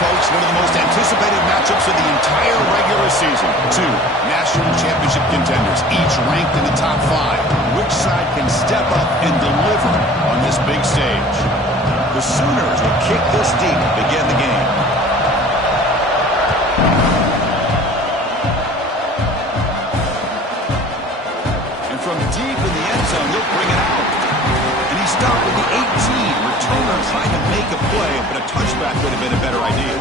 folks, one of the most anticipated matchups of the entire regular season. Two national championship contenders, each ranked in the top 5. Which side can step up and deliver on this big stage? The Sooners will kick this deep to begin the game. And from deep in the end zone, he'll bring it out. And he stopped with the 18. Returner trying to make a play, but a touchback would have been a better idea.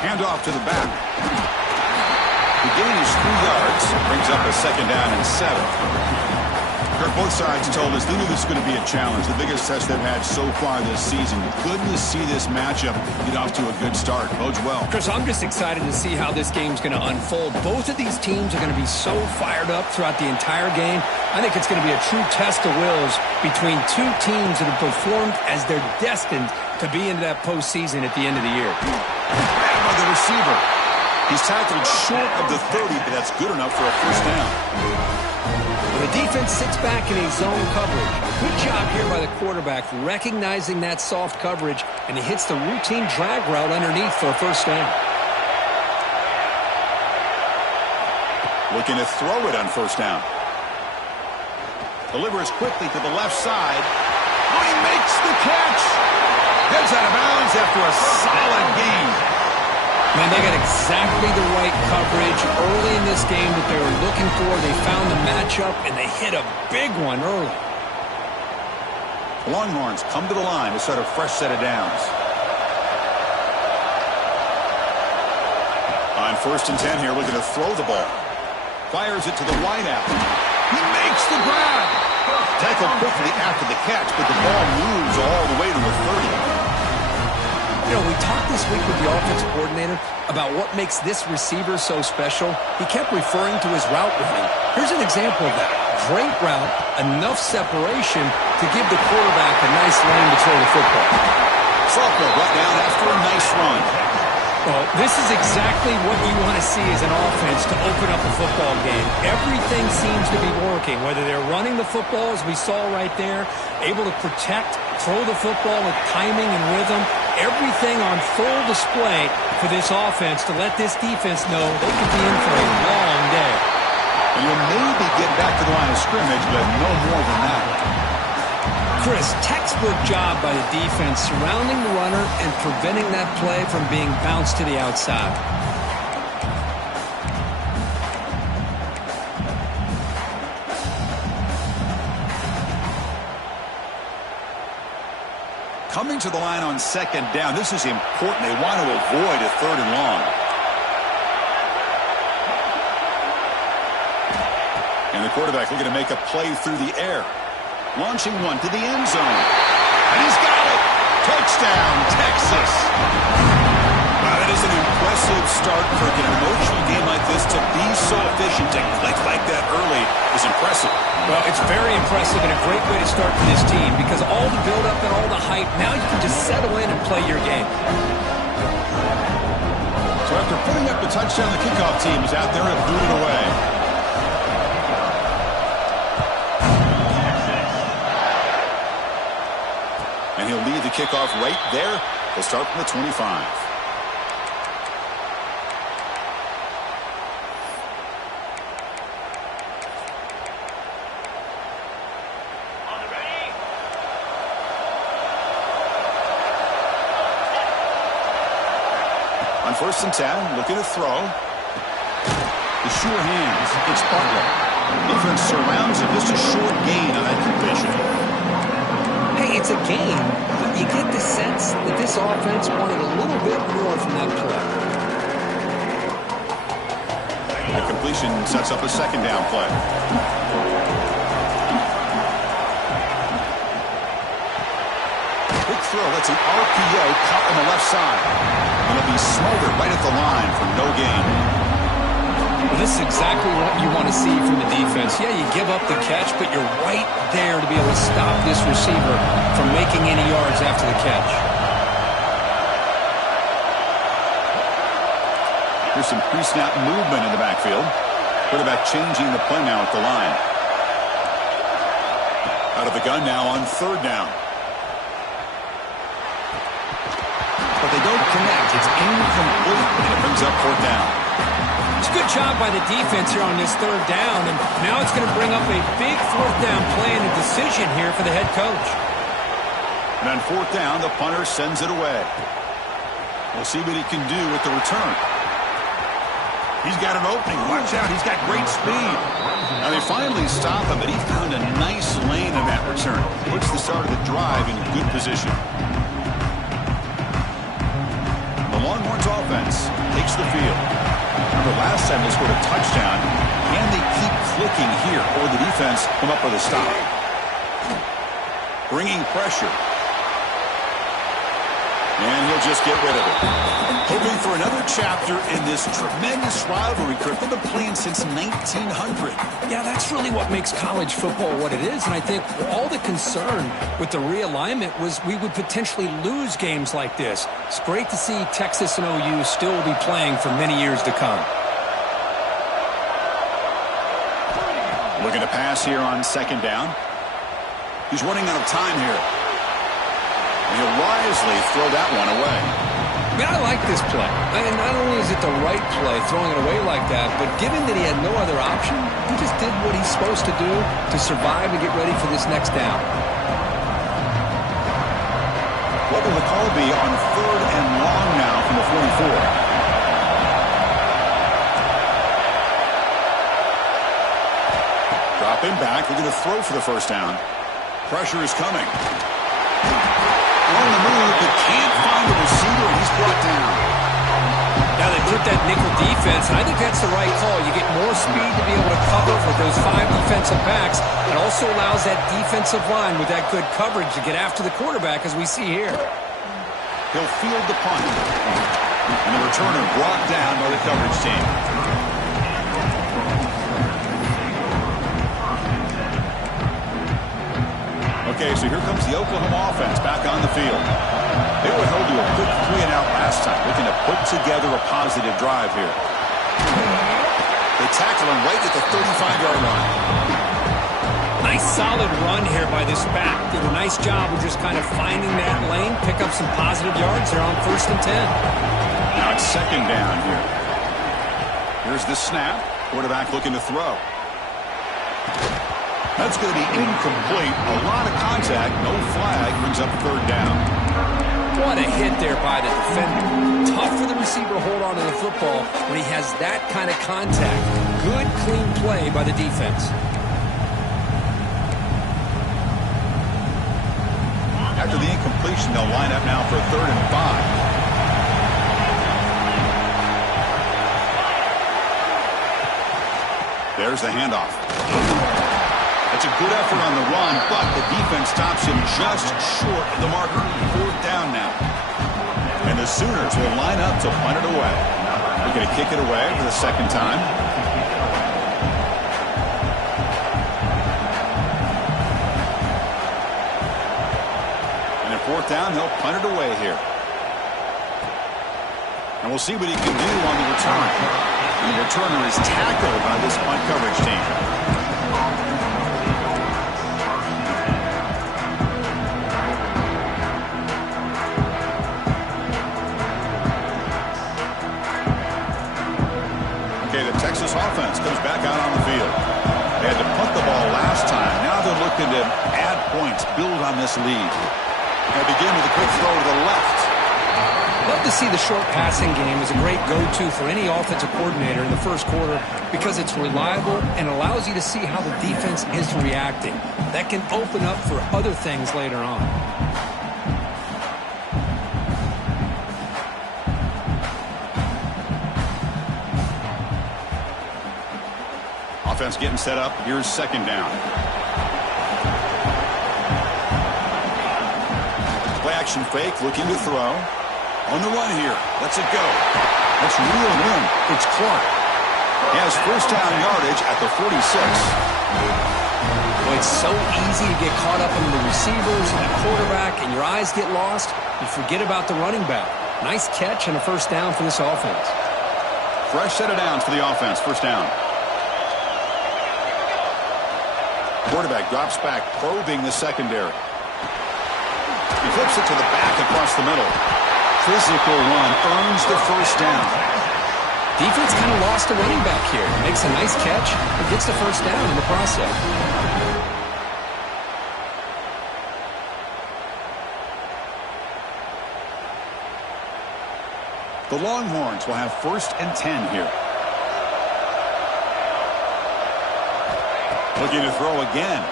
Handoff to the back. The gain is 3 yards. Brings up a 2nd down and 7. Kirk, both sides told us they knew this was going to be a challenge. The biggest test they've had so far this season. Good to see this matchup get off to a good start. Bodes well. Chris, I'm just excited to see how this game's going to unfold. Both of these teams are going to be so fired up throughout the entire game. I think it's going to be a true test of wills between two teams that have performed as they're destined to be into that postseason at the end of the year. By the receiver. He's tackled short of the 30, but that's good enough for a 1st down. The defense sits back in a zone coverage. Good job here by the quarterback recognizing that soft coverage, and he hits the routine drag route underneath for a 1st down. Looking to throw it on 1st down. Delivers quickly to the left side. Oh, he makes the catch. Heads out of bounds after a solid gain. Man, they got exactly the right coverage early in this game that they were looking for. They found the matchup, and they hit a big one early. Longhorns come to the line to start a fresh set of downs. On 1st and 10 here, looking to throw the ball. Fires it to the wideout. He makes the grab. Tackled quickly after the catch, but the ball moves all the way to the 30. You know, we talked this week with the offensive coordinator about what makes this receiver so special. He kept referring to his route running. Here's an example of that. Great route, enough separation to give the quarterback a nice lane to throw the football. Sophomore brought down after a nice run. Well, this is exactly what you want to see as an offense to open up a football game. Everything seems to be working, whether they're running the football, as we saw right there, able to protect, throw the football with timing and rhythm. Everything on full display for this offense to let this defense know they could be in for a long day. And you'll maybe get back to the line of scrimmage, but no more than that. Chris, textbook job by the defense surrounding the runner and preventing that play from being bounced to the outside. Coming to the line on 2nd down. This is important. They want to avoid a 3rd and long. And the quarterback looking to make a play through the air. Launching one to the end zone. And he's got it. Touchdown, Texas. Wow, that is an impressive start, Kirk. In an emotional game like this, to be so efficient, to click like that early is impressive. Well, it's very impressive and a great way to start for this team because all the build-up and all the hype, now you can just settle in and play your game. So after putting up the touchdown, the kickoff team is out there and boot it away. And he'll lead the kickoff right there. He'll start from the 25. On 1st and 10, looking to throw. The sure hands. It's Butler. Defense surrounds him. Just a short gain on that completion. Hey, it's a game, but you get the sense that this offense wanted a little bit more from that play. The completion sets up a 2nd down play. Quick throw. That's an RPO caught on the left side. And it'll be smothered right at the line for no gain. Well, this is exactly what you want to see from the defense. Yeah, you give up the catch, but you're right there to be able to stop this receiver from making any yards after the catch. Here's some pre-snap movement in the backfield. Quarterback changing the play now at the line. Out of the gun now on third down. But they don't connect. It's incomplete, and it brings up fourth down. It's a good job by the defense here on this third down, and now it's going to bring up a big fourth down play and a decision here for the head coach. And on fourth down, the punter sends it away. We'll see what he can do with the return. He's got an opening. Watch out. He's got great speed. Now they finally stop him, but he found a nice lane in that return. Puts the start of the drive in good position. The Longhorns offense takes the field. Remember, last time they scored a touchdown. Can they keep clicking here, or the defense come up with a stop? Bringing pressure. And he'll just get rid of it. Hoping for another chapter in this tremendous rivalry, Kirk. They've been playing since 1900. Yeah, that's really what makes college football what it is. And I think all the concern with the realignment was we would potentially lose games like this. It's great to see Texas and OU still be playing for many years to come. Looking to pass here on second down. He's running out of time here. And he'll wisely throw that one away. I like this play. I mean, not only is it the right play, throwing it away like that, but given that he had no other option, he just did what he's supposed to do to survive and get ready for this next down. What will the call be on third and long now from the 44? Dropping back, looking to throw for the first down. Pressure is coming. On the move, but can't find a receiver, and he's brought down. Now they put that nickel defense, and I think that's the right call. You get more speed to be able to cover with those 5 defensive backs. It also allows that defensive line with that good coverage to get after the quarterback, as we see here. He'll field the punt. And the returner brought down by the coverage team. Okay, so here comes the Oklahoma offense back on the field. They were held to a quick 3-and-out last time, looking to put together a positive drive here. They tackle him right at the 35-yard line. Nice solid run here by this back. Did a nice job of just kind of finding that lane, pick up some positive yards there on 1st and 10. Now it's second down here. Here's the snap. Quarterback looking to throw. That's going to be incomplete. A lot of contact. No flag. Brings up third down. What a hit there by the defender. Tough for the receiver to hold on to the football when he has that kind of contact. Good, clean play by the defense. After the incompletion, they'll line up now for 3rd and 5. There's the handoff. That's a good effort on the run, but the defense stops him just short of the marker. 4th down now. And the Sooners will line up to punt it away. They're going to kick it away for the second time. And at 4th down, they'll punt it away here. And we'll see what he can do on the return. And the returner is tackled by this punt coverage team. Texas offense comes back out on the field. They had to punt the ball last time. Now they're looking to add points, build on this lead. They begin with a quick throw to the left. Love to see the short passing game as a great go-to for any offensive coordinator in the first quarter because it's reliable and allows you to see how the defense is reacting. That can open up for other things later on. Offense getting set up. Here's second down. Play action fake, looking to throw. On the run here. Lets it go. That's real room. It's Clark. He has first down yardage at the 46. Well, it's so easy to get caught up in the receivers and the quarterback, and your eyes get lost. You forget about the running back. Nice catch and a first down for this offense. Fresh set of downs for the offense. First down. Quarterback drops back, probing the secondary. He flips it to the back across the middle. Physical run earns the first down. Defense kind of lost the running back here. Makes a nice catch and gets the first down in the process. The Longhorns will have first and 10 here. Looking to throw again.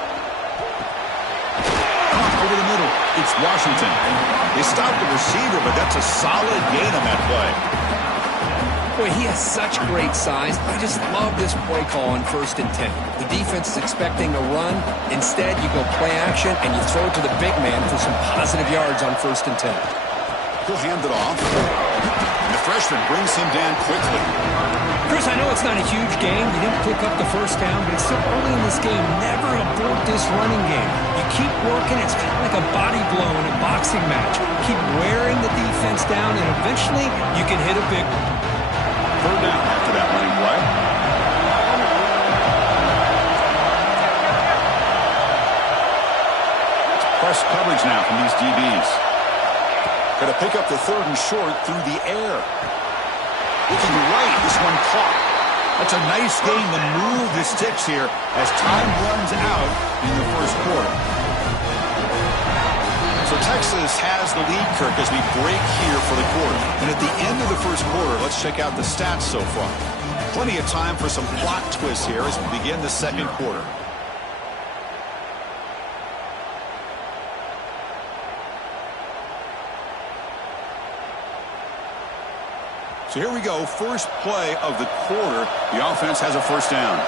Over the middle. It's Washington. They stopped the receiver, but that's a solid gain on that play. Boy, he has such great size. I just love this play call on first and 10. The defense is expecting a run. Instead, you go play action, and you throw it to the big man for some positive yards on first and 10. He'll hand it off. And the freshman brings him down quickly. Chris, I know it's not a huge game. You didn't pick up the first down, but it's still early in this game. Never abort this running game. You keep working. It's kind of like a body blow in a boxing match. Keep wearing the defense down, and eventually you can hit a big one. Third down after that running play. Press coverage now from these DBs. Going to pick up the third and short through the air. Looking right, this one caught. That's a nice gain to move the sticks here as time runs out in the first quarter. So Texas has the lead, Kirk, as we break here for the quarter. And at the end of the first quarter, let's check out the stats so far. Plenty of time for some plot twists here as we begin the second quarter. So here we go, first play of the quarter. The offense has a first down.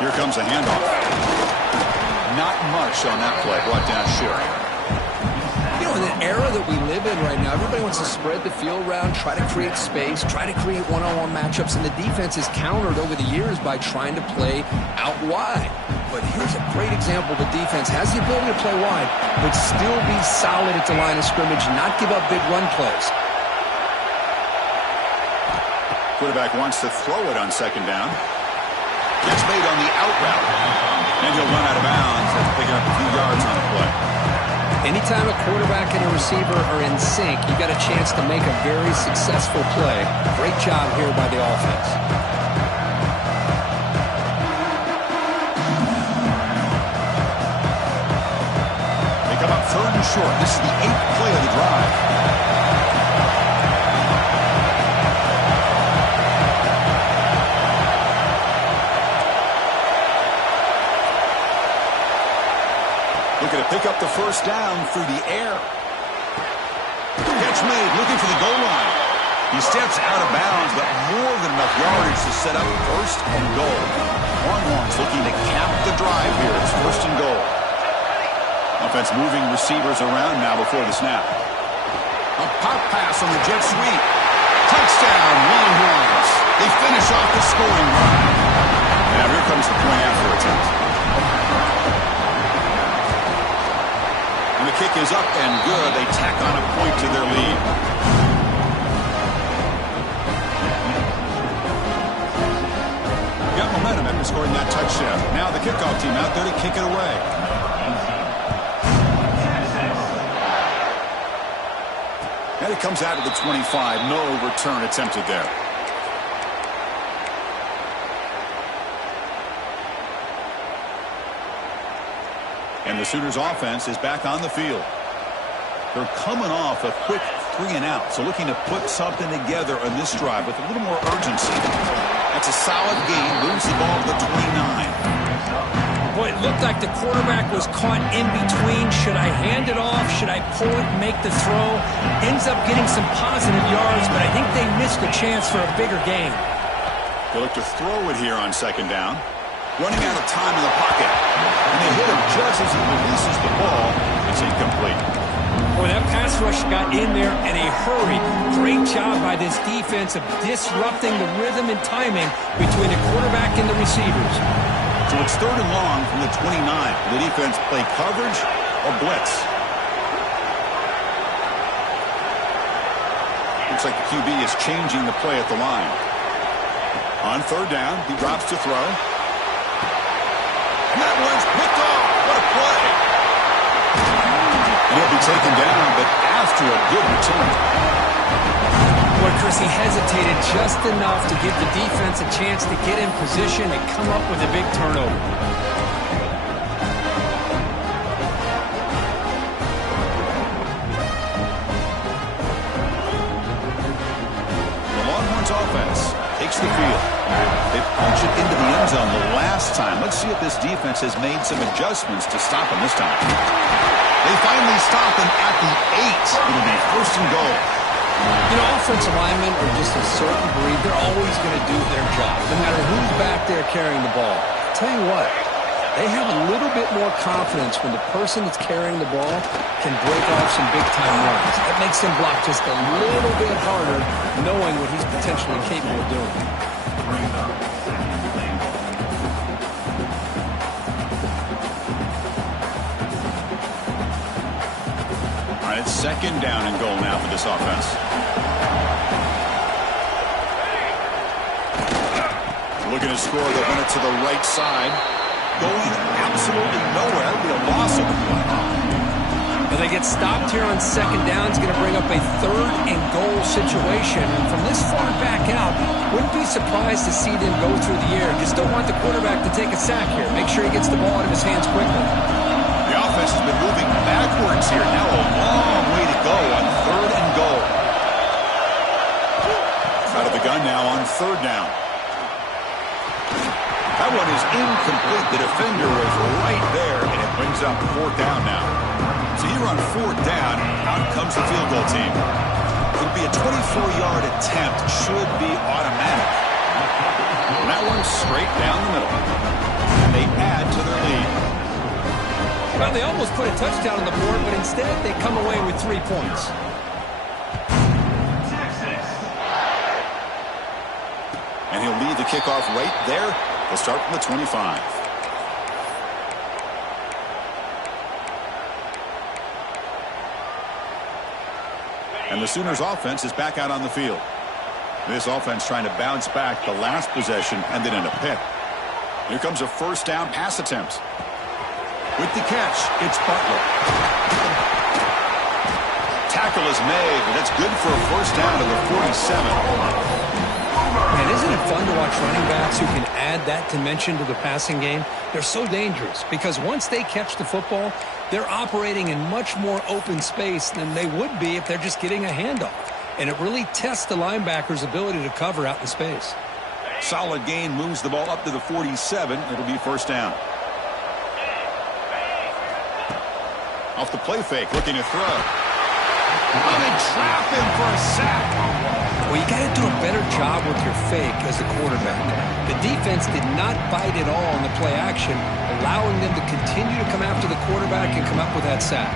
Here comes a handoff. Not much on that play, brought down short. You know, in the era that we live in right now, everybody wants to spread the field around, try to create space, try to create one-on-one matchups, and the defense is countered over the years by trying to play out wide. But here's a great example. The defense has the ability to play wide, but still be solid at the line of scrimmage and not give up big run plays. Quarterback wants to throw it on second down. Gets made on the out route. And he'll run out of bounds after picking up a few yards on the play. Anytime a quarterback and a receiver are in sync, you got a chance to make a very successful play. Great job here by the offense. Third and short. This is the 8th play of the drive. Looking to pick up the first down through the air. Catch made, looking for the goal line. He steps out of bounds, but more than enough yardage to set up first and goal. Longhorns looking to cap the drive here. It's first and goal. Offense moving receivers around now before the snap. A pop pass on the jet sweep. Touchdown, Longhorns. They finish off the scoring run. Now here comes the point after attempt. And the kick is up and good. They tack on a point to their lead. Got momentum after scoring that touchdown. Now the kickoff team out there to kick it away. And it comes out of the 25. No return attempted there. And the Sooners offense is back on the field. They're coming off a quick 3 and out. So looking to put something together on this drive with a little more urgency. That's a solid gain. Moves the ball to the 29. Boy, it looked like the quarterback was caught in between. Should I hand it off? Should I pull it and make the throw? Ends up getting some positive yards, but I think they missed a chance for a bigger gain. They look to throw it here on second down. Running out of time in the pocket. And they hit him just as he releases the ball. It's incomplete. Boy, that pass rush got in there in a hurry. Great job by this defense of disrupting the rhythm and timing between the quarterback and the receivers. So it's 3rd and long from the 29. The defense play coverage or blitz. Looks like the QB is changing the play at the line. On 3rd down, he drops to throw. And that one's picked off. What a play. And he'll be taken down, but after a good return. Boy, Chris, he hesitated just enough to give the defense a chance to get in position and come up with a big turnover. The Longhorns offense takes the field. They punch it into the end zone the last time. Let's see if this defense has made some adjustments to stop him this time. They finally stop him at the 8. It'll be 1st and goal. You know, offensive linemen are just a certain breed. They're always going to do their job, no matter who's back there carrying the ball. I'll tell you what, they have a little bit more confidence when the person that's carrying the ball can break off some big-time runs. That makes them block just a little bit harder, knowing what he's potentially capable of doing. All right, it's 2nd down and goal now for this offense. Looking to score, they'll run it to the right side. Going absolutely nowhere. It'll be a loss of the play. But they get stopped here on 2nd down. It's going to bring up a 3rd and goal situation. And from this far back out, wouldn't be surprised to see them go through the air. Just don't want the quarterback to take a sack here. Make sure he gets the ball out of his hands quickly. The offense has been moving backwards here. Now a long way to go on 3rd and goal. Out of the gun now on 3rd down. That one is incomplete. The defender is right there, and it brings up 4th down now. So here on 4th down, out comes the field goal team. It'll be a 24-yard attempt. Should be automatic. And that one's straight down the middle. And they add to their lead. Well, they almost put a touchdown on the board, but instead they come away with 3 points. And he'll lead the kickoff right there. They'll start from the 25. And the Sooners offense is back out on the field. This offense trying to bounce back the last possession and then in a pick. Here comes a 1st down pass attempt. With the catch, it's Butler. Tackle is made, but that's good for a 1st down to the 47. Man, isn't it fun to watch running backs who can add that dimension to the passing game? They're so dangerous because once they catch the football, they're operating in much more open space than they would be if they're just getting a handoff. And it really tests the linebacker's ability to cover out in space. Solid gain, moves the ball up to the 47. It'll be 1st down. Off the play fake, looking to throw. Oh, they trap him for a sack. Well, you got to do a better job with your fake as a quarterback. The defense did not bite at all in the play action, allowing them to continue to come after the quarterback and come up with that sack.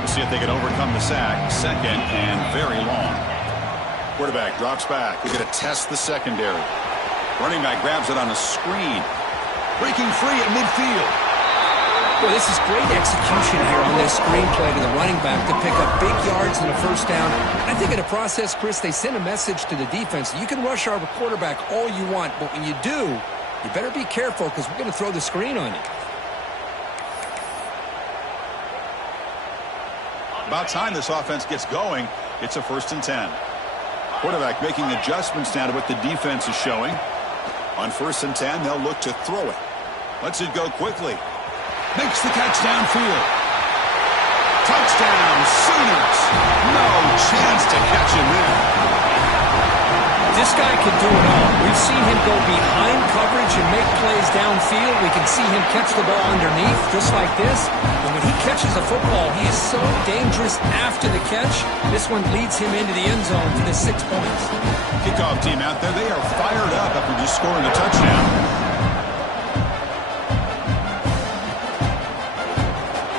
We'll see if they can overcome the sack. 2nd and very long. Quarterback drops back. We're going to test the secondary. Running back grabs it on a screen. Breaking free at midfield. Well, this is great execution here on this screenplay to the running back to pick up big yards and a 1st down. I think in the process, Chris, they send a message to the defense. You can rush our quarterback all you want, but when you do, you better be careful because we're going to throw the screen on you. About time this offense gets going. It's a 1st and 10. Quarterback making adjustments now to what the defense is showing. On 1st and 10, they'll look to throw it. Lets it go quickly. Makes the catch downfield. Touchdown, Sooners. No chance to catch him there. This guy can do it all. We've seen him go behind coverage and make plays downfield. We can see him catch the ball underneath, just like this. And when he catches a football, he is so dangerous after the catch. This one leads him into the end zone for the 6 points. Kickoff team out there, they are fired up after just scoring a touchdown.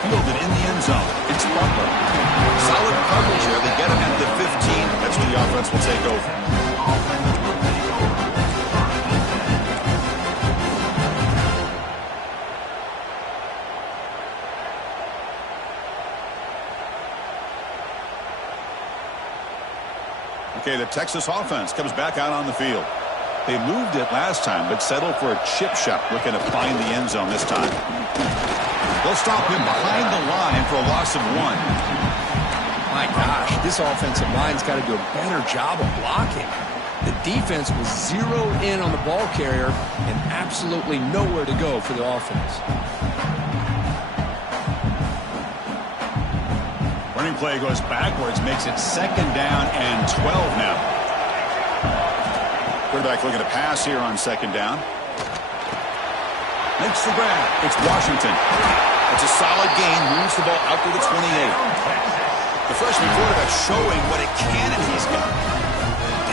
Fielded in the end zone. It's Butler. coverage here. They get him at the 15. That's where the offense will take over. Okay, the Texas offense comes back out on the field. They moved it last time, but settled for a chip shot, looking to find the end zone this time. They'll stop him behind the line for a loss of 1. My gosh, this offensive line's got to do a better job of blocking. The defense was zeroed in on the ball carrier and absolutely nowhere to go for the offense. Running play goes backwards, makes it 2nd down and 12 now. Quarterback looking to pass here on 2nd down. Makes the grab. It's Washington. It's a solid gain. Moves the ball out to the 28. The freshman quarterback showing what a cannon he's got.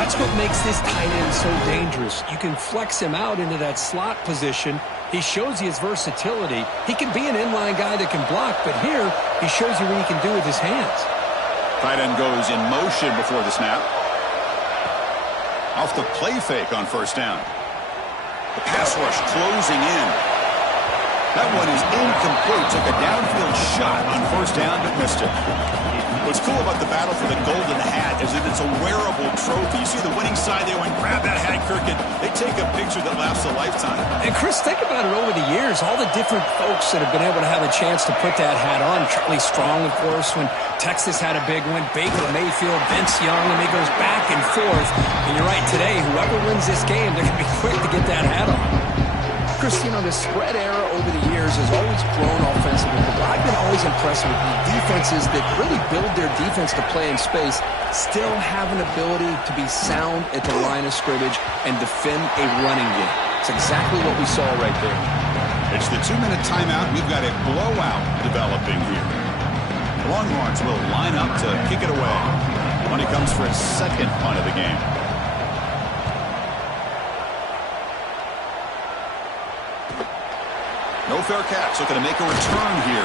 That's what makes this tight end so dangerous. You can flex him out into that slot position. He shows you his versatility. He can be an inline guy that can block, but here he shows you what he can do with his hands. Tight end goes in motion before the snap. Off the play fake on 1st down. The pass rush closing in. That one is incomplete. Took a downfield shot on 1st down, but missed it. What's cool about the battle for the golden hat is that it's a wearable trophy. You see the winning side, they went grab that hat, Kirk, and they take a picture that lasts a lifetime. And Chris, think about it over the years, all the different folks that have been able to have a chance to put that hat on. Charlie Strong, of course, when Texas had a big one. Baker Mayfield, Vince Young, and it goes back and forth. And you're right, today, whoever wins this game, they're going to be quick to get that hat on. Chris, you know, the spread era over the years has always grown offensively, but I've been always impressed with the defenses that really build their defense to play in space, still have an ability to be sound at the line of scrimmage and defend a running game. It's exactly what we saw right there. It's the 2-minute timeout. We've got a blowout developing here. The Longhorns will line up to kick it away when it comes for his 2nd punt of the game. No fair catch. Looking to make a return here.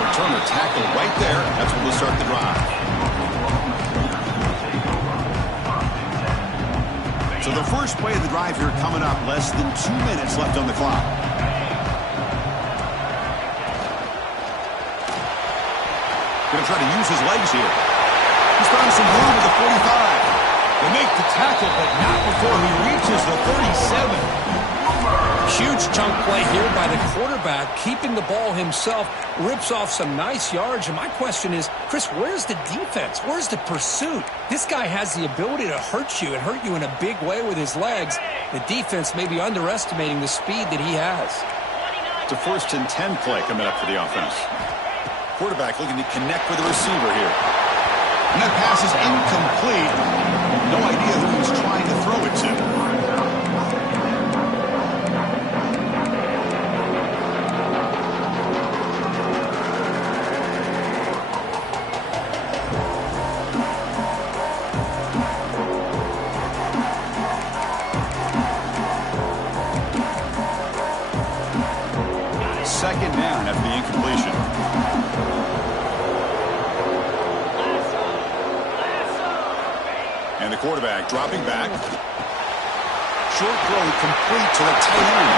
Returner tackle right there. That's when we'll start the drive. So the first play of the drive here coming up. Less than 2 minutes left on the clock. Going to try to use his legs here. He's found some room at the 45. They make the tackle, but not before he reaches the 37. Huge chunk play here by the quarterback, keeping the ball himself, rips off some nice yards. And my question is, Chris, where's the defense? Where's the pursuit? This guy has the ability to hurt you and hurt you in a big way with his legs. The defense may be underestimating the speed that he has. It's a 1st and 10 play coming up for the offense. Quarterback looking to connect with the receiver here. And that pass is incomplete. No idea who he's trying to throw it to. Second down after the incompletion. And the quarterback dropping back. Short throw complete to the tight end.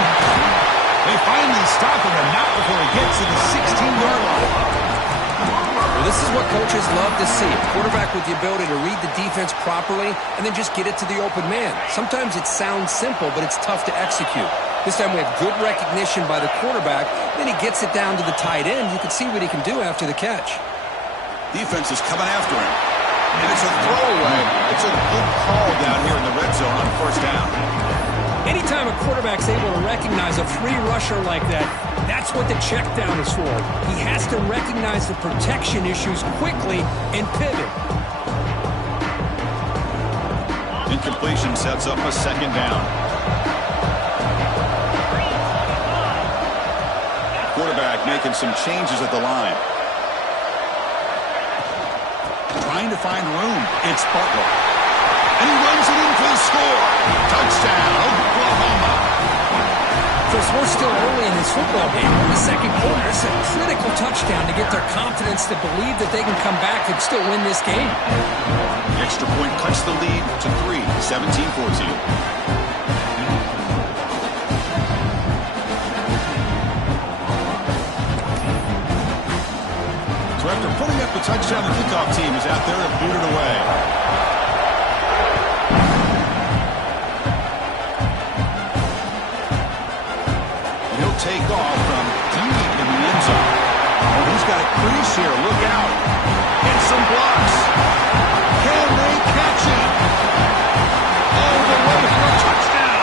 They finally stop him, and not before he gets to the 16-yard line. Well, this is what coaches love to see. A quarterback with the ability to read the defense properly and then just get it to the open man. Sometimes it sounds simple, but it's tough to execute. This time we have good recognition by the quarterback. Then he gets it down to the tight end. You can see what he can do after the catch. Defense is coming after him. And it's a throwaway. It's a good call down here in the red zone on 1st down. Anytime a quarterback's able to recognize a free rusher like that, that's what the check down is for. He has to recognize the protection issues quickly and pivot. Incompletion sets up a 2nd down. Quarterback making some changes at the line. Trying to find room. It's Butler. And he runs it in for the score. Touchdown, Oklahoma. Chris, we're still early in this football game. We're in the second quarter. It's a critical touchdown to get their confidence to believe that they can come back and still win this game. The extra point cuts the lead to 3, 17-14. So after putting up the touchdown, the kickoff team is out there to boot it away. He'll take off from deep in the end zone. Oh, he's got a crease here. Look out. And some blocks. Can they catch him? All the way for a touchdown.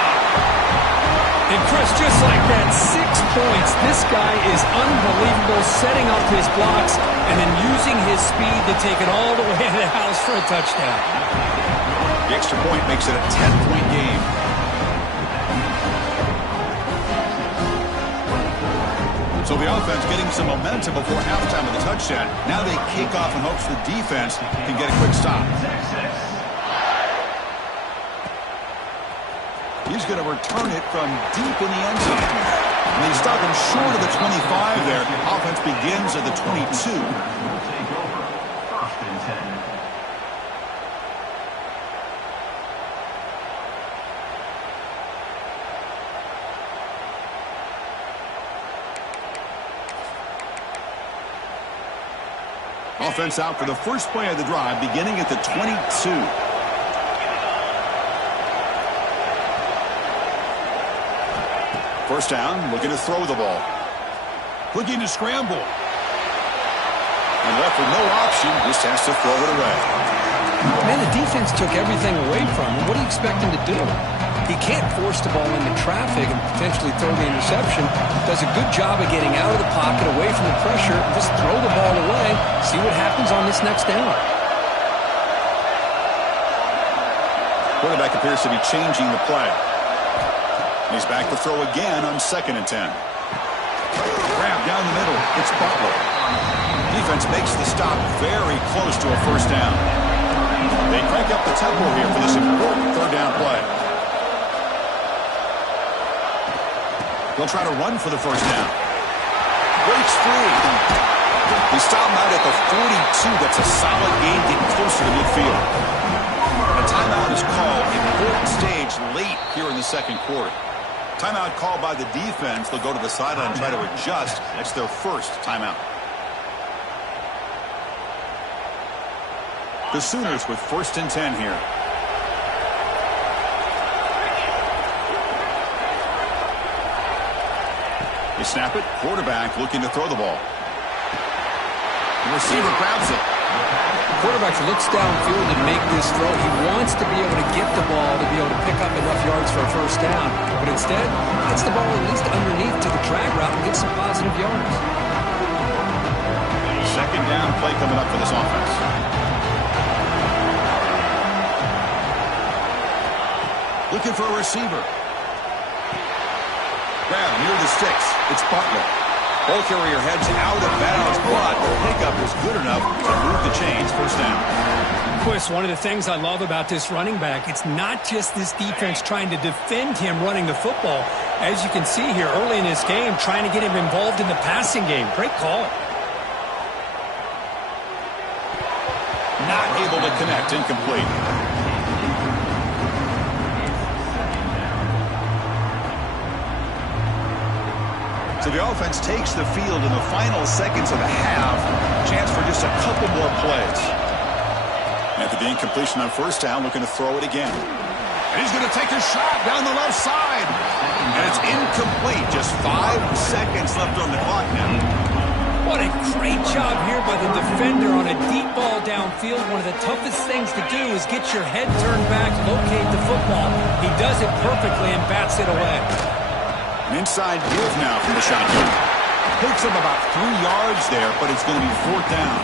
And Chris, just like that, 6 points. This guy is unbelievable, setting up his blocks and then using his speed to take it all the way to the house for a touchdown. The extra point makes it a 10-point game. So the offense getting some momentum before halftime with the touchdown. Now they kick off in hopes the defense can get a quick stop. He's going to return it from deep in the end zone. And they stop him short of the 25 there. Offense begins at the 22. Offense out for the first play of the drive, beginning at the 22. First down, looking to throw the ball. Looking to scramble. And left with no option, just has to throw it away. Man, the defense took everything away from him. What do you expect him to do? He can't force the ball into traffic and potentially throw the interception. Does a good job of getting out of the pocket, away from the pressure, and just throw the ball away. See what happens on this next down. Quarterback appears to be changing the play. He's back to throw again on 2nd and 10. Grab down the middle. It's Butler. Defense makes the stop very close to a first down. They crank up the tempo here for this important 3rd down play. They'll try to run for the first down. Breaks free. He stopped him out at the 42. That's a solid gain, getting closer to midfield. A timeout is called. Important stage late here in the second quarter. Timeout called by the defense. They'll go to the sideline and try to adjust. That's their first timeout. The Sooners with 1st and 10 here. They snap it. Quarterback looking to throw the ball. The receiver grabs it. Quarterback looks downfield to make this throw. He wants to be able to get the ball to be able to pick up enough yards for a first down. But instead, gets the ball at least underneath to the drag route and gets some positive yards. 2nd down play coming up for this offense. Looking for a receiver. Grab near the sticks. It's Butler. Ball carrier heads out of bounds, but the pickup is good enough to move the chains. First down. Chris, one of the things I love about this running back, it's not just this defense trying to defend him running the football. As you can see here early in this game, trying to get him involved in the passing game. Great call. Not able to connect. Incomplete. So the offense takes the field in the final seconds of the half. Chance for just a couple more plays. After the incompletion on first down, looking to throw it again. And he's going to take a shot down the left side. And it's incomplete. Just 5 seconds left on the clock now. What a great job here by the defender on a deep ball downfield. One of the toughest things to do is get your head turned back, locate the football. He does it perfectly and bats it away. An inside give now from the shotgun. Picks up about 3 yards there, but it's going to be 4th down.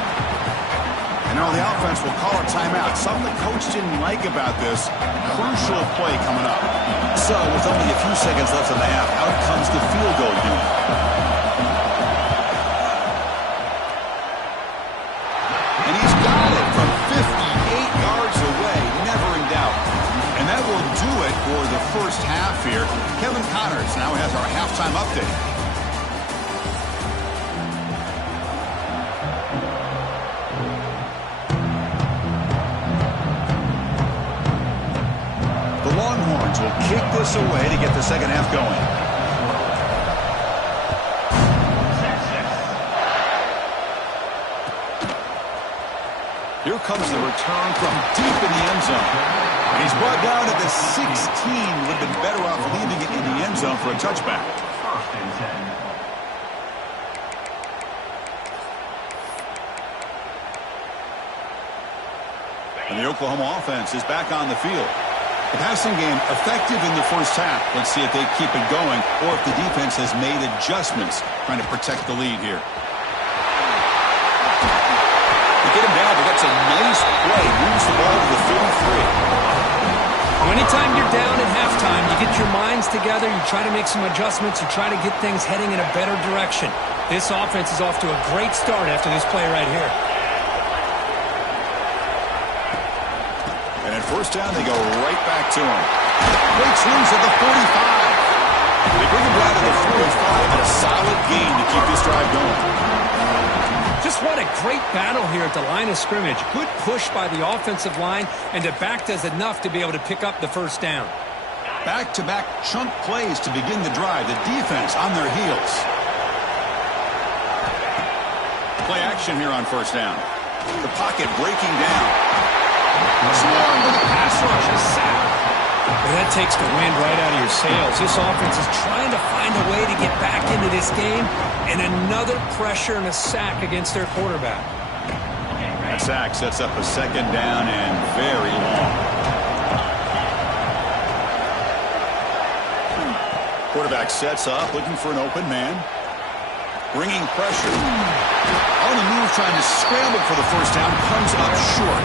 And now the offense will call a timeout. Something the coach didn't like about this. Crucial play coming up. So with only a few seconds left in the half, out comes the field goal unit. And he's got it from 58 yards away, never in doubt. And that will do it for the first half here. Kevin Connors now has our halftime update. The Longhorns will kick this away to get the second half going. Here comes the return from deep in the end zone. He's brought down at the 16. Would have been better off leaving it in the end zone for a touchback. And the Oklahoma offense is back on the field. The passing game effective in the first half. Let's see if they keep it going or if the defense has made adjustments trying to protect the lead here. Get him down, but that's a nice play. Moves the ball to the 33. Anytime you're down at halftime, you get your minds together, you try to make some adjustments, you try to get things heading in a better direction. This offense is off to a great start after this play right here. And at first down, they go right back to him. Breaks loose at the 45. They bring him down to the 45 and a solid gain to keep this drive going. Just what a great battle here at the line of scrimmage. Good push by the offensive line, and the back does enough to be able to pick up the first down. Back-to-back chunk plays to begin the drive. The defense on their heels. Play action here on first down. The pocket breaking down. Swarm with a pass rush, a sack. Well, that takes the wind right out of your sails. This offense is trying to find a way to get back into this game, and another pressure and a sack against their quarterback. That sack sets up a second down and very long. Quarterback sets up, looking for an open man. Bringing pressure. On the move, trying to scramble for the first down, comes up short.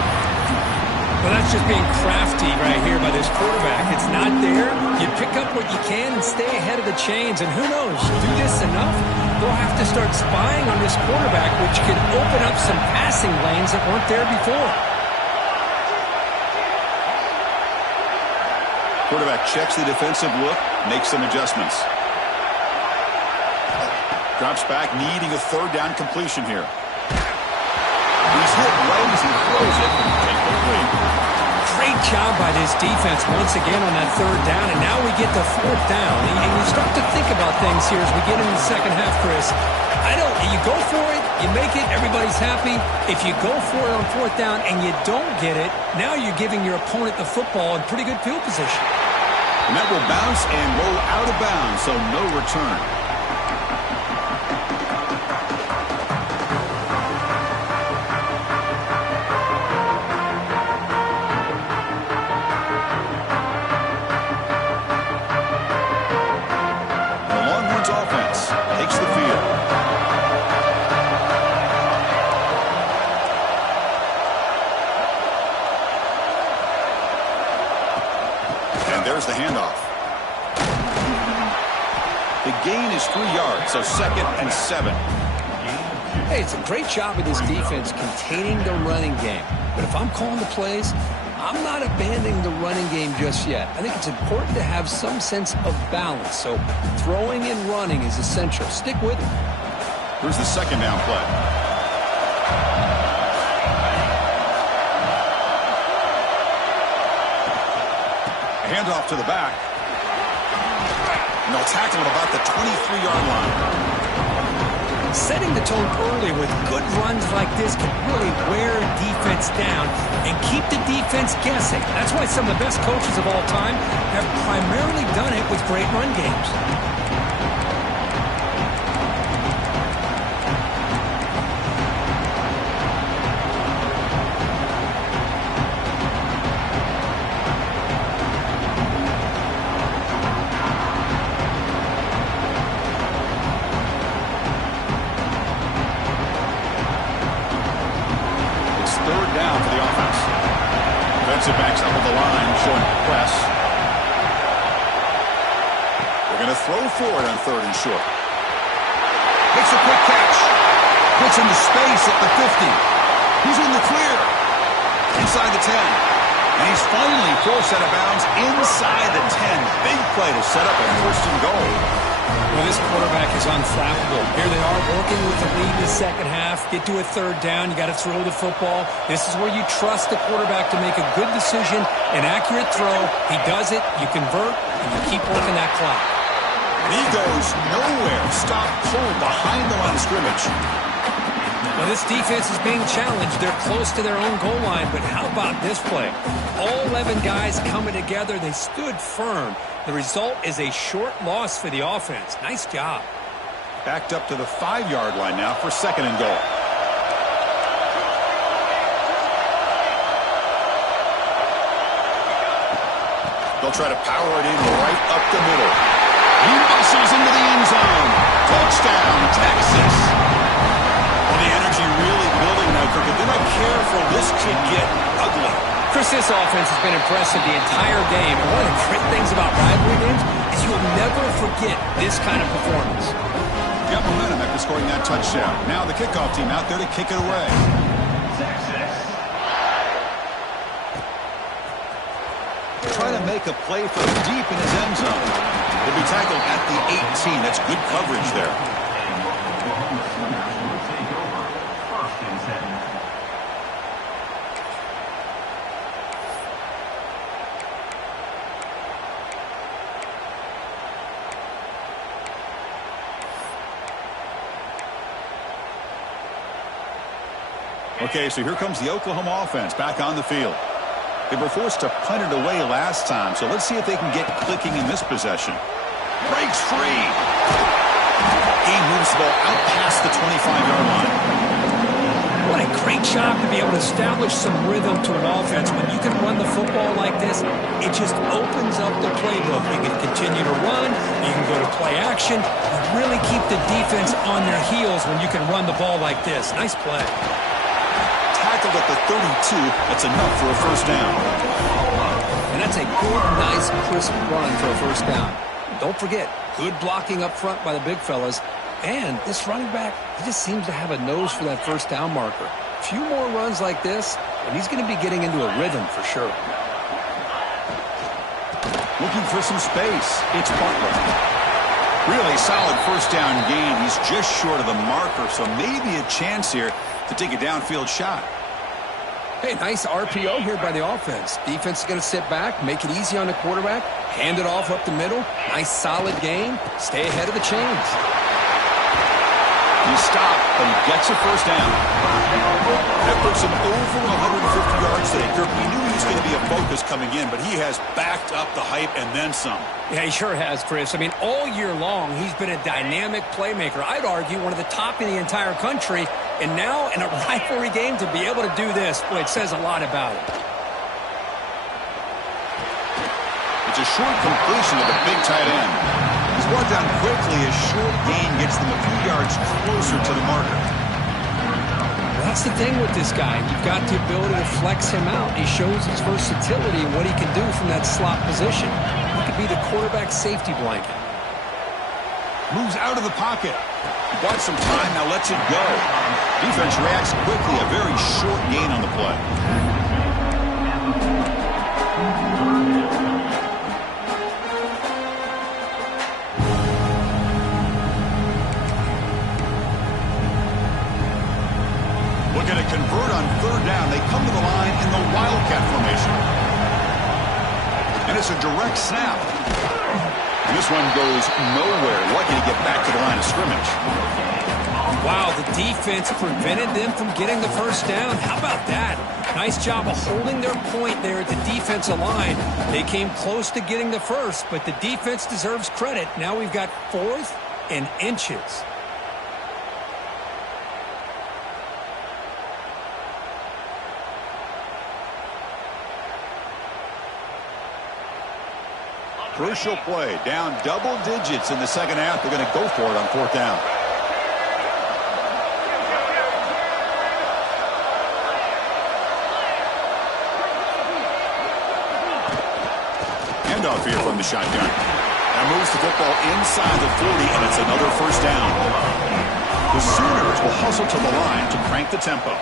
Well, that's just being crafty right here by this quarterback. It's not there. You pick up what you can and stay ahead of the chains. And who knows, do this enough, they'll have to start spying on this quarterback, which could open up some passing lanes that weren't there before. Quarterback checks the defensive look, makes some adjustments. Drops back, needing a third down completion here. He's hit right as he throws it. Take the lead. Great job by this defense once again on that third down, and now we get the fourth down. And you start to think about things here as we get into the second half, Chris. You go for it, you make it, everybody's happy. If you go for it on fourth down and you don't get it, now you're giving your opponent the football in pretty good field position. And that will bounce and roll out of bounds, so no return. There's the handoff. The gain is 3 yards, so 2nd and 7. Hey, it's a great job of this defense containing the running game. But if I'm calling the plays, I'm not abandoning the running game just yet. I think it's important to have some sense of balance. So throwing and running is essential. Stick with it. Here's the second down play. Handoff to the back. And they'll tackle at about the 23-yard line. Setting the tone early with good runs like this can really wear a defense down and keep the defense guessing. That's why some of the best coaches of all time have primarily done it with great run games. Backs up with the line, showing press. They're going to throw for it on 3rd and short. Makes a quick catch. Puts into space at the 50. He's in the clear. Inside the 10. And he's finally forced out of bounds inside the 10. Big play to set up a 1st and goal. Well, this quarterback is unflappable. Here they are working with the lead in the second half. Get to a third down. You got to throw the football. This is where you trust the quarterback to make a good decision, an accurate throw. He does it. You convert, and you keep working that clock. And he goes nowhere. Stop cold behind the line of scrimmage. Well, this defense is being challenged. They're close to their own goal line, but how about this play? All 11 guys coming together. They stood firm. The result is a short loss for the offense. Nice job. Backed up to the 5-yard line now for second and goal. They'll try to power it in right up the middle. He muscles into the end zone. Touchdown, Texas. Well, the energy really building now, Kirk. They're not careful. This could get ugly. Chris, this offense has been impressive the entire game. And one of the great things about rivalry games is you'll never forget this kind of performance. Got momentum after scoring that touchdown. Now the kickoff team out there to kick it away. Trying to make a play from deep in his end zone. He'll be tackled at the 18. That's good coverage there. Okay, so here comes the Oklahoma offense back on the field. They were forced to punt it away last time, so let's see if they can get clicking in this possession. Breaks free. He moves the ball out past the 25-yard line. What a great job to be able to establish some rhythm to an offense. When you can run the football like this, it just opens up the playbook. You can continue to run. You can go to play action. You really keep the defense on their heels when you can run the ball like this. Nice play. Tackled at the 32. That's enough for a first down. And that's a good, nice, crisp run for a first down. Don't forget, good blocking up front by the big fellas. And this running back, he just seems to have a nose for that first down marker. A few more runs like this, and he's going to be getting into a rhythm for sure. Looking for some space. It's Butler. Really solid first down gain. He's just short of the marker, so maybe a chance here to take a downfield shot. Hey, nice RPO here by the offense. Defense is going to sit back, make it easy on the quarterback, hand it off up the middle. Nice solid gain. Stay ahead of the chains. He stopped, but he gets a first down. That puts him over 150 yards today. Kirk, we knew he was going to be a focus coming in, but he has backed up the hype and then some. Yeah, he sure has, Chris. I mean, all year long, he's been a dynamic playmaker. I'd argue one of the top in the entire country. And now, in a rivalry game, to be able to do this, boy, it says a lot about it. It's a short completion to the big tight end. He's brought down quickly. A short gain gets them a few yards closer to the marker. Well, that's the thing with this guy. You've got the ability to flex him out. He shows his versatility and what he can do from that slot position. He could be the quarterback safety blanket. Moves out of the pocket. He bought some time, now lets it go. Defense reacts quickly. A very short gain on the play. Looking to convert on third down. They come to the line in the Wildcat formation. And it's a direct snap. And this one goes nowhere. Lucky to get back to the line of scrimmage. Wow, the defense prevented them from getting the first down. How about that? Nice job of holding their point there at the defensive line. They came close to getting the first, but the defense deserves credit. Now we've got 4th and inches. Crucial play. Down double digits in the second half. They're going to go for it on fourth down. Handoff here from the shotgun. That moves the football inside the 40, and it's another first down. The Sooners will hustle to the line to crank the tempo.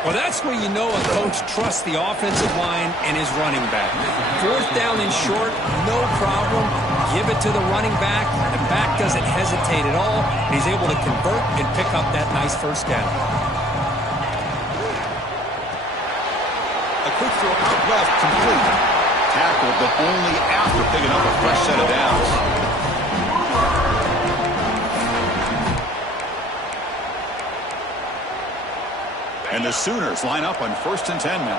Well, that's where you know a coach trusts the offensive line and his running back. 4th down and short, no problem. Give it to the running back. The back doesn't hesitate at all. He's able to convert and pick up that nice 1st down. A quick throw out left, complete. Tackled, but only after picking up a fresh set of downs. And the Sooners line up on 1st and 10 now.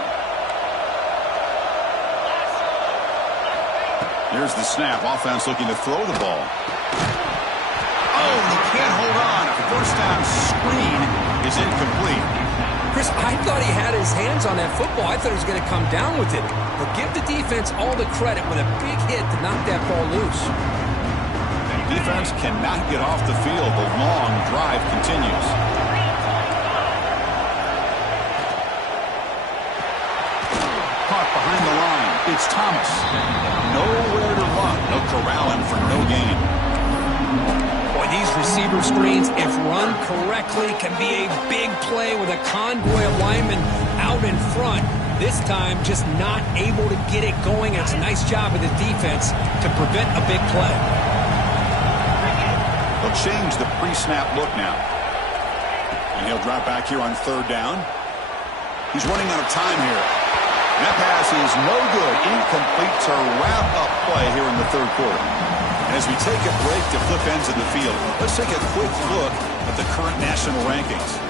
Here's the snap. Offense looking to throw the ball. Oh, and he can't hold on. A 1st down screen is incomplete. Chris, I thought he had his hands on that football. I thought he was going to come down with it. But give the defense all the credit with a big hit to knock that ball loose. The defense cannot get off the field. The long drive continues. Behind the line, it's Thomas. Nowhere to run. No corralling for no gain. Boy, these receiver screens, if run correctly, can be a big play with a convoy of linemen out in front. This time, just not able to get it going. It's a nice job of the defense to prevent a big play. They'll change the pre-snap look now. And he'll drop back here on 3rd down. He's running out of time here. That pass is no good. Incomplete to wrap up play here in the 3rd quarter. And as we take a break to flip ends in the field, let's take a quick look at the current national rankings.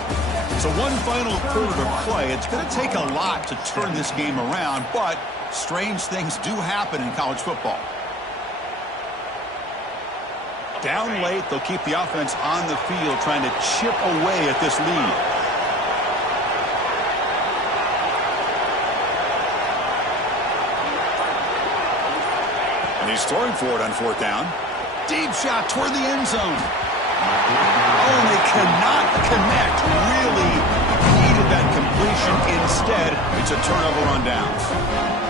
So one final quarter to play. It's going to take a lot to turn this game around, but strange things do happen in college football. Down late, they'll keep the offense on the field trying to chip away at this lead. He's throwing for it on 4th down. Deep shot toward the end zone. Oh, they cannot connect. Really needed that completion. Instead, it's a turnover on downs.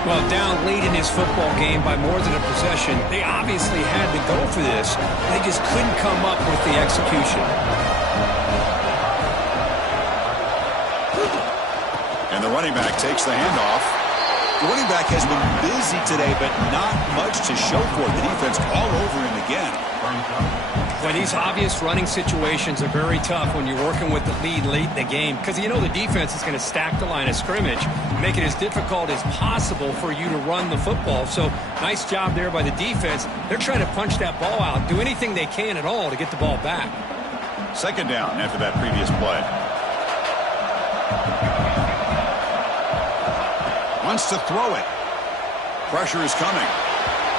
Well, down late in this football game by more than a possession, they obviously had to go for this. They just couldn't come up with the execution. And the running back takes the handoff. The running back has been busy today, but not much to show for it. The defense all over him again. Well, these obvious running situations are very tough when you're working with the lead late in the game because you know the defense is going to stack the line of scrimmage, make it as difficult as possible for you to run the football. So nice job there by the defense. They're trying to punch that ball out, do anything they can at all to get the ball back. 2nd down after that previous play. Wants to throw it. Pressure is coming.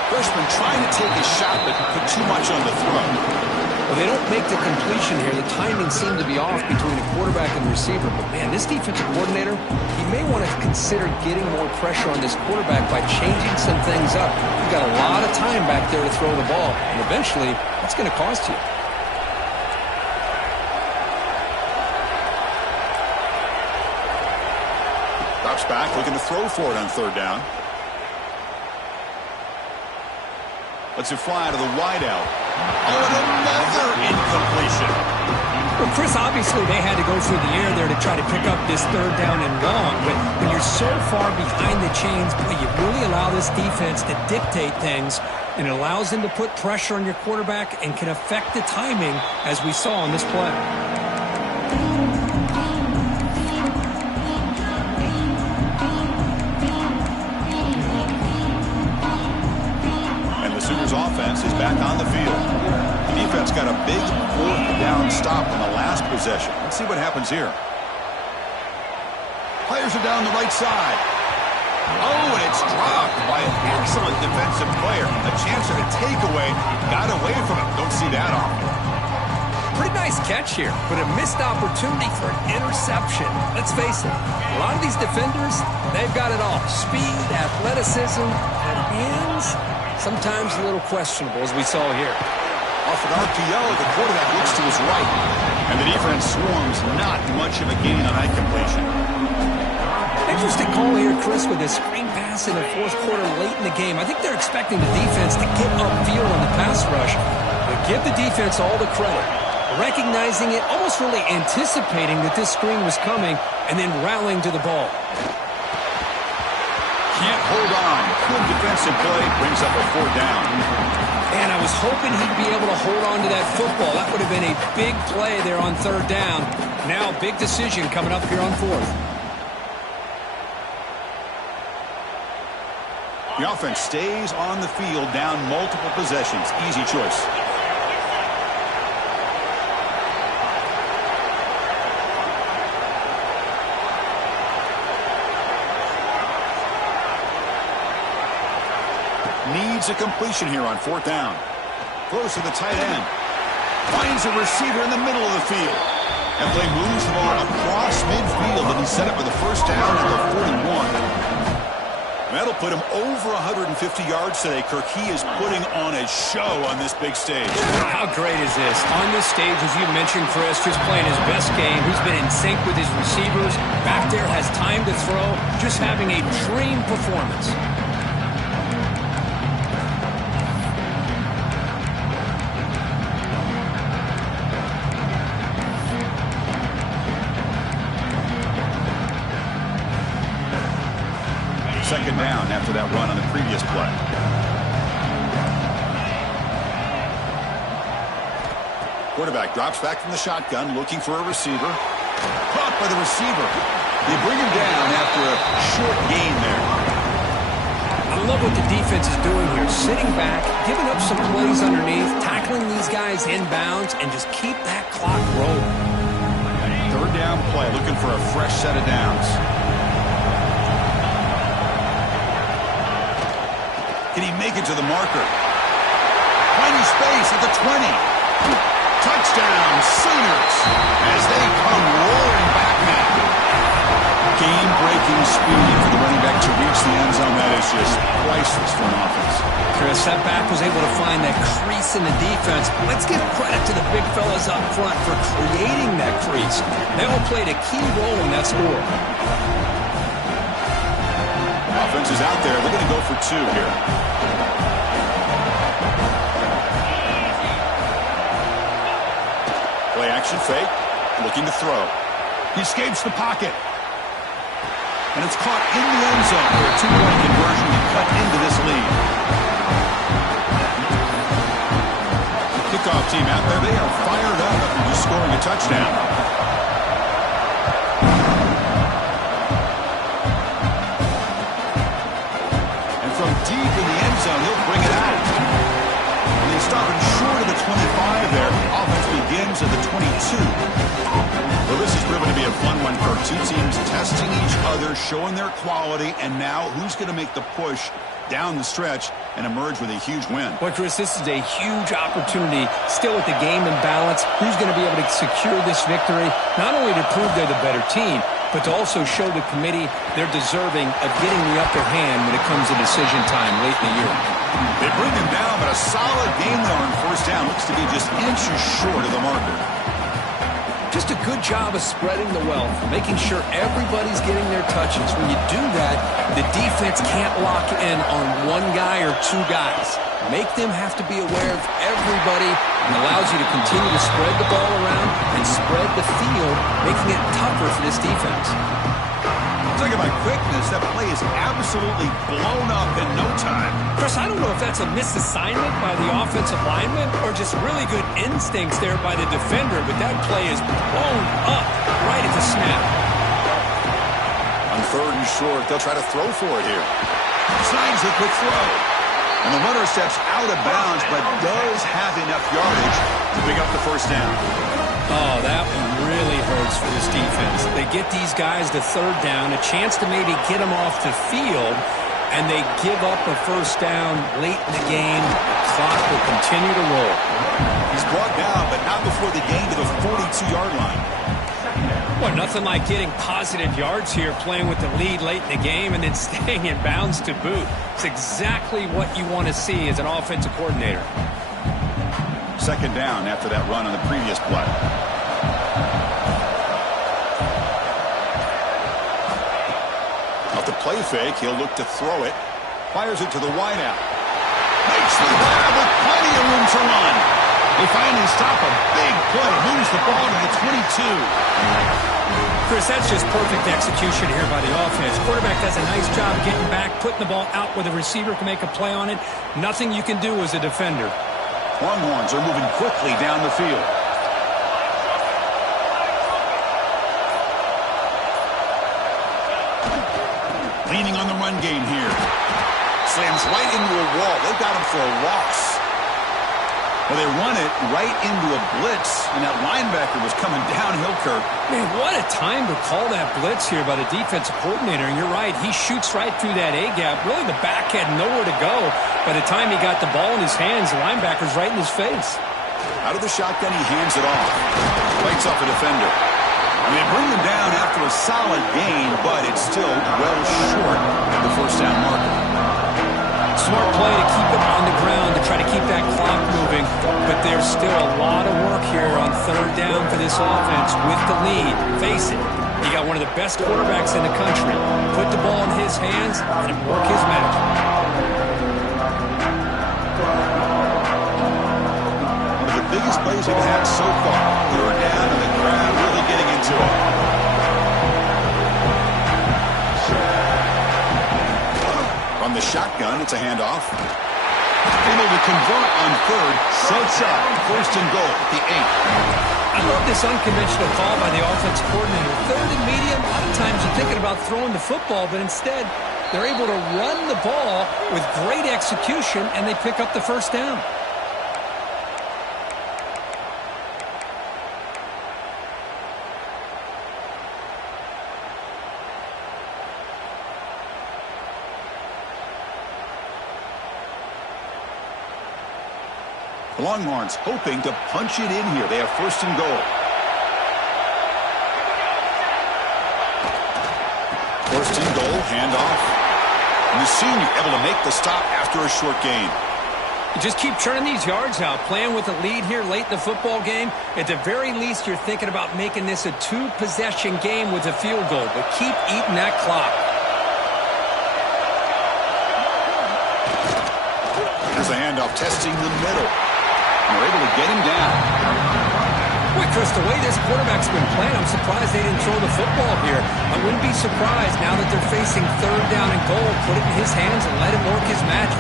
Freshman trying to take a shot, but put too much on the throw. Well, they don't make the completion here. The timing seemed to be off between the quarterback and the receiver. But, man, this defensive coordinator, he may want to consider getting more pressure on this quarterback by changing some things up. You've got a lot of time back there to throw the ball, and eventually that's going to cost you. Drops back, looking to throw for it on 3rd down. Lets it fly to the wideout. Oh, and another incompletion. Well, Chris, obviously they had to go through the air there to try to pick up this 3rd down and long. But when you're so far behind the chains, boy, you really allow this defense to dictate things. And it allows them to put pressure on your quarterback and can affect the timing, as we saw on this play. Offense is back on the field. The defense got a big 4th down stop on the last possession. Let's see what happens here. Players are down the right side. Oh, and it's dropped by an excellent defensive player. A chance at a takeaway. Got away from it. Don't see that often. Pretty nice catch here, but a missed opportunity for an interception. Let's face it, a lot of these defenders, they've got it all. Speed, athleticism, and hands. Sometimes a little questionable, as we saw here. Off an RPO, the quarterback looks to his right. And the defense swarms not much of a gain on that completion. Interesting call here, Chris, with a screen pass in the 4th quarter late in the game. I think they're expecting the defense to get upfield on the pass rush. But give the defense all the credit. recognizing it, almost really anticipating that this screen was coming, and then rallying to the ball. Can't hold on. Good defensive play. Brings up a 4th down. And I was hoping he'd be able to hold on to that football. That would have been a big play there on 3rd down. Now, big decision coming up here on 4th. The offense stays on the field, down multiple possessions. Easy choice. Needs a completion here on 4th down. Throws to the tight end. Finds a receiver in the middle of the field. That play moves the ball across midfield, and he's set up for the 1st down at the 41. That'll put him over 150 yards today. Kirk, he is putting on a show on this big stage. How great is this? On this stage, as you mentioned, Chris, just playing his best game. He's been in sync with his receivers. Back there, has time to throw. Just having a dream performance. Second down after that run on the previous play. Quarterback drops back from the shotgun, looking for a receiver. Caught by the receiver. They bring him down after a short gain there. I love what the defense is doing here. Sitting back, giving up some plays underneath, tackling these guys inbounds, and just keep that clock rolling. 3rd down play, looking for a fresh set of downs. Can he make it to the marker? Finding space at the 20. Touchdown, Sooners, as they come roaring back now. Game-breaking speed for the running back to reach the end zone. That is just priceless for an offense. Chris, that back was able to find that crease in the defense. Let's give credit to the big fellas up front for creating that crease. They all played a key role in that score. Offense is out there. They're going to go for 2 here. Play action fake. Looking to throw. He escapes the pocket. And it's caught in the end zone for a 2-point conversion to cut into this lead. Kickoff team out there. They are fired up after just scoring a touchdown. Deep in the end zone, he'll bring it out. And they stop him short of the 25 there. Offense begins at the 22. Well, this has proven to be a fun one for 2 teams testing each other, showing their quality, and now who's going to make the push down the stretch and emerge with a huge win. Well, Chris, this is a huge opportunity. Still with the game in balance, who's going to be able to secure this victory? Not only to prove they're the better team, but to also show the committee they're deserving of getting the upper hand when it comes to decision time late in the year. They bring him down, but a solid game there on 1st down. Looks to be just inches short of the marker. Just a good job of spreading the wealth, making sure everybody's getting their touches. When you do that, the defense can't lock in on 1 guy or 2 guys. Make them have to be aware of everybody, and allows you to continue to spread the ball around and spread the field, making it tougher for this defense. Talking about quickness, that play is absolutely blown up in no time. Chris, I don't know if that's a misassignment by the offensive lineman or just really good instincts there by the defender, but that play is blown up right at the snap. On 3rd and short, they'll try to throw for it here. Signs the quick throw. And the runner steps out of bounds, but does have enough yardage to pick up the 1st down. Oh, that one really hurts for this defense. They get these guys to 3rd down, a chance to maybe get them off the field, and they give up a 1st down late in the game. The clock will continue to roll. He's brought down, but not before the gain to the 42-yard line. Well, nothing like getting positive yards here, playing with the lead late in the game, and then staying in bounds to boot. It's exactly what you want to see as an offensive coordinator. 2nd down after that run on the previous play. Off the play fake, he'll look to throw it. Fires it to the wideout. Makes the grab with plenty of room to run. They finally stop a big play. Moves the ball to the 22. Chris, that's just perfect execution here by the offense. Quarterback does a nice job getting back, putting the ball out where the receiver can make a play on it. Nothing you can do as a defender. Longhorns are moving quickly down the field. Leaning on the run game here. Slams right into a wall. They've got him for a loss. Well, they run it right into a blitz, and that linebacker was coming downhill, Kirk. Man, what a time to call that blitz here by the defensive coordinator. And you're right, he shoots right through that A-gap. Really, the back had nowhere to go. By the time he got the ball in his hands, the linebacker's right in his face. Out of the shotgun, he hands it off. Fights off a defender. And they bring him down after a solid gain, but it's still well short of the first down marker. Smart play to keep it on the ground, to try to keep that clock moving. But there's still a lot of work here on third down for this offense with the lead. Face it, you got one of the best quarterbacks in the country. Put the ball in his hands and work his magic. One of the biggest plays they've had so far. Third down and the crowd really getting into it. From the shotgun, it's a handoff. Able to convert on third, sets up first and goal at the 8. I love this unconventional call by the offensive coordinator. Third and medium, a lot of times you're thinking about throwing the football, but instead they're able to run the ball with great execution, and they pick up the first down. The Longhorns hoping to punch it in here. They have first and goal. First and goal, handoff. And the senior able to make the stop after a short gain. You just keep churning these yards out, playing with a lead here late in the football game. At the very least, you're thinking about making this a two-possession game with a field goal, but keep eating that clock. Here's a handoff, testing the middle. And they're able to get him down. Boy, Chris, the way this quarterback's been playing, I'm surprised they didn't throw the football here. I wouldn't be surprised now that they're facing third down and goal. Put it in his hands and let him work his magic.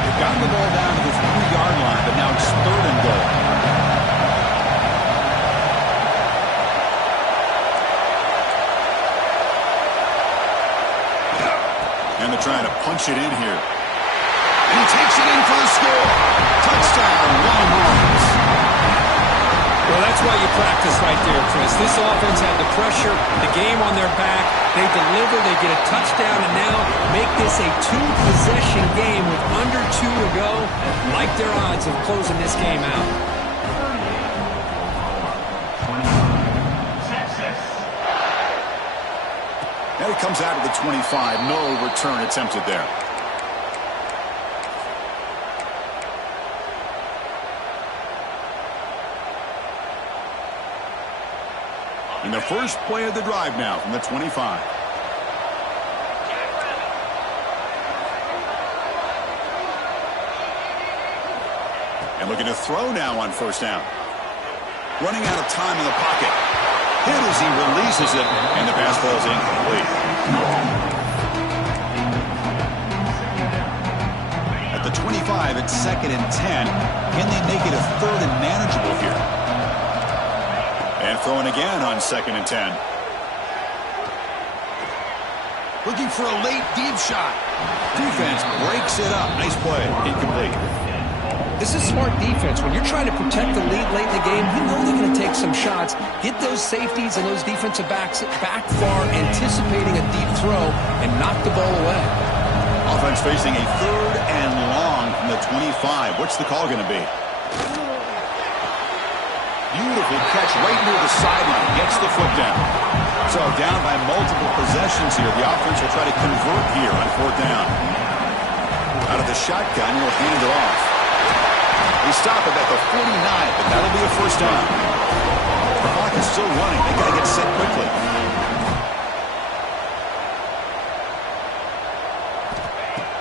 They've gotten the ball down to the 3-yard line, but now it's third and goal. And they're trying to punch it in here. And he takes it in for the score. Touchdown, Longhorns. Well, that's why you practice right there, Chris. This offense had the pressure, the game on their back. They deliver, they get a touchdown, and now make this a two-possession game with under 2 to go. Like their odds of closing this game out. And it comes out of the 25. No return attempted there. And the first play of the drive now from the 25. And looking to throw now on first down. Running out of time in the pocket. Hit as he releases it, and the pass falls incomplete. At the 25, it's 2nd and 10. Can they make it a third and manageable here? And throwing again on 2nd and 10. Looking for a late deep shot. Defense breaks it up. Nice play. Incomplete. This is smart defense. When you're trying to protect the lead late in the game, you know they're going to take some shots. Get those safeties and those defensive backs back far, anticipating a deep throw, and knock the ball away. Offense facing a third and long from the 25. What's the call going to be? Beautiful catch right near the sideline. Gets the foot down. So down by multiple possessions here. The offense will try to convert here on fourth down. Out of the shotgun, he'll hand it off. They stop it at the 49, but that'll be a first down. The clock is still running. They got to get set quickly.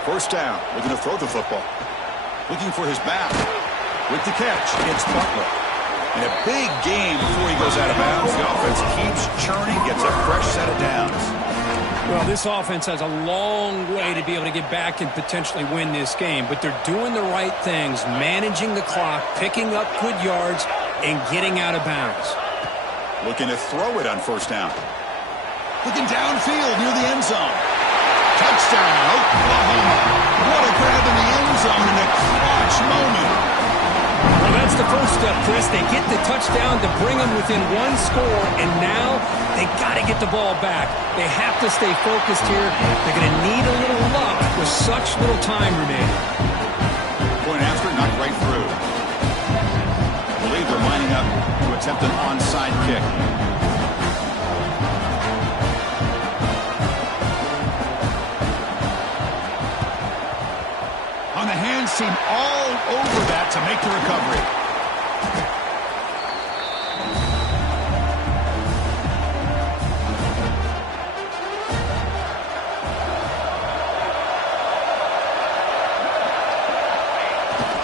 First down. Looking to throw the football. Looking for his back. With the catch, it's Butler. And a big game before he goes out of bounds. The offense keeps churning, gets a fresh set of downs. Well, this offense has a long way to be able to get back and potentially win this game, but they're doing the right things, managing the clock, picking up good yards, and getting out of bounds. Looking to throw it on first down. Looking downfield near the end zone. Touchdown, Oklahoma. What a grab in the end zone in a clutch moment. Well, that's the first step, Chris. They get the touchdown to bring them within one score, and now they got to get the ball back. They have to stay focused here. They're going to need a little luck with such little time remaining. Point after, knocked right through. I believe they're lining up to attempt an onside kick. On the hands team, all over that to make the recovery.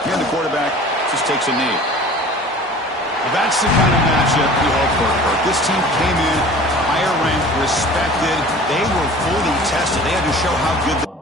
Here the quarterback just takes a knee. Well, that's the kind of matchup you hope for. This team came in higher ranked, respected. They were fully tested. They had to show how good